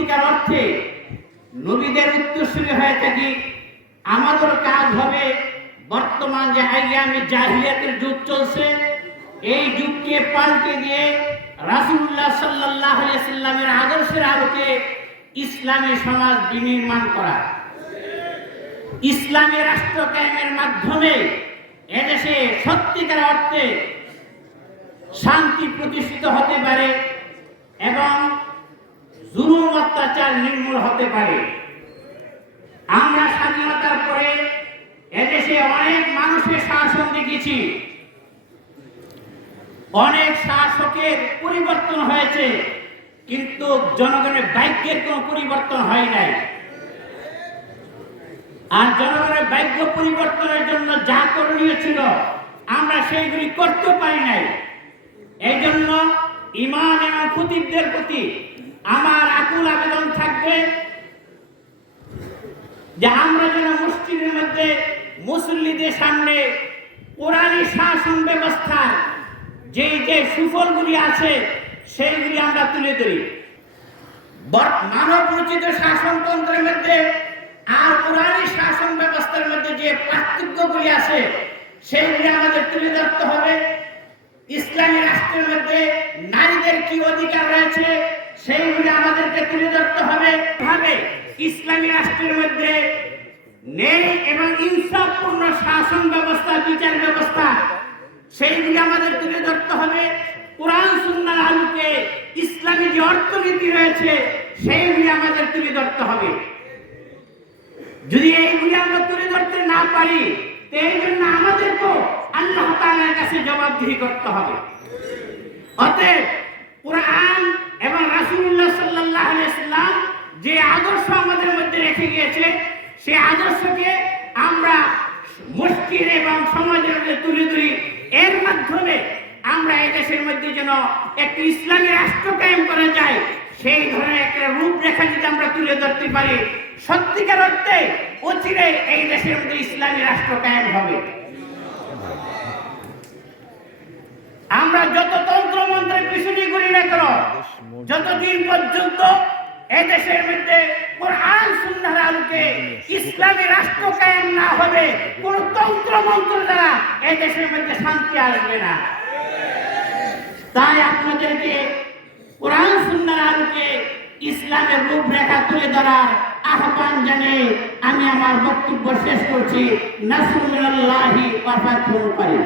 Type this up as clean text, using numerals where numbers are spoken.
সত্যিকার অর্থে নবীদের উত্তরসূরি হয়ে থাকি, আমাদের কাজ হবে বর্তমান যে আইয়ামে জাহিলিয়াতের যুগ চলছে, এই যুগকে পাল্টে দিয়ে রাসূলুল্লাহ সাল্লাল্লাহু আলাইহি সাল্লামের আদর্শের আলোকে ইসলামী সমাজ বিনির্মাণ করা, ইসলামী রাষ্ট্র কায়েমের মাধ্যমে এদেশে সত্যিকার অর্থে শান্তি প্রতিষ্ঠিত হতে পারে এবং জুলুম অত্যাচার নির্মূল হতে পারে। আমরা স্বাধীনতার পরে এদেশে অনেক মানুষের শাসন দেখেছি, অনেক শাসকের পরিবর্তন হয়েছে, কিন্তু জনগণের ভাগ্যের কোনো পরিবর্তন হয় নাই। আর জনগণের ভাগ্য পরিবর্তনের জন্য যা করণীয় ছিল আমরা সেইগুলি করতে পারি নাই। এই জন্য ইমাম এবং খতিবদের প্রতি আমার আকুল আবেদন থাকবে যে আমরা যেন মসজিদের মধ্যে মুসল্লিদের সামনে কোরআনী শাসন ব্যবস্থা যে সুফলগুলি আছে সেইগুলি আমরা তুলে ধরি। মানব রচিত শাসনতন্ত্রের মধ্যে আর কোরআনী শাসন ব্যবস্থার মধ্যে যে পার্থক্যগুলি আছে সেইগুলি আমাদের তুলে ধরতে হবে। ইসলামী রাষ্ট্রের মধ্যে নারীদের কি অধিকার রয়েছে সেইগুলি আমাদেরকে তুলে ধরতে হবে। ইসলামী রাষ্ট্রের মধ্যে নেই এবং ইনসাফপূর্ণ শাসন ব্যবস্থা, বিচার ব্যবস্থা সেইগুলি আমাদের তুলে ধরতে হবে। কোরআন সুন্নাহর আলোকে ইসলামী যে অর্থনীতি রয়েছে সেইগুলি আমাদের তুলে ধরতে হবে। যদি এইগুলি আমরা তুলে ধরতে না পারি তো এই জন্য আমাদেরকেও আল্লাহ তাআলার কাছে জবাবদিহি করতে হবে। অতএব কোরআন এবং রাসূলুল্লাহ সাল্লাল্লাহু আলাইহি সাল্লাম যে আদর্শ আমাদের মধ্যে রেখে গিয়েছে সেই আদর্শকে আমরা মসজিদ এবং সমাজের মধ্যে তুলে ধরি। এর মাধ্যমে আমরা এই দেশের মধ্যে যেন একটি ইসলামী রাষ্ট্র কায়েম করা যায় সেই ধরনের একটা রূপরেখা যদি আমরা তুলে ধরতে পারি, সত্যিকার অর্থে অচিরে এই দেশের মধ্যে ইসলামী রাষ্ট্র কায়েম হবে। আমরা যত তন্ত্রমন্ত্রের পিছনে ঘুরি না কেন, যতদিন পর্যন্ত এই দেশের মধ্যে কোরআন সুন্নাহর আলোকে ইসলামী রাষ্ট্র কায়েম না হবে, কোন তন্ত্রমন্ত্র দ্বারা এই দেশের মধ্যে শান্তি আসবে না। তাই আপনাদেরকে কোরআন সুন্নাহর আলোকে ইসলামের রূপরেখা তুলে ধরার আহ্বান জানিয়ে আমি আমার বক্তব্য শেষ করছি। নাসরুল্লাহি ওয়া ফাতহুল করিম।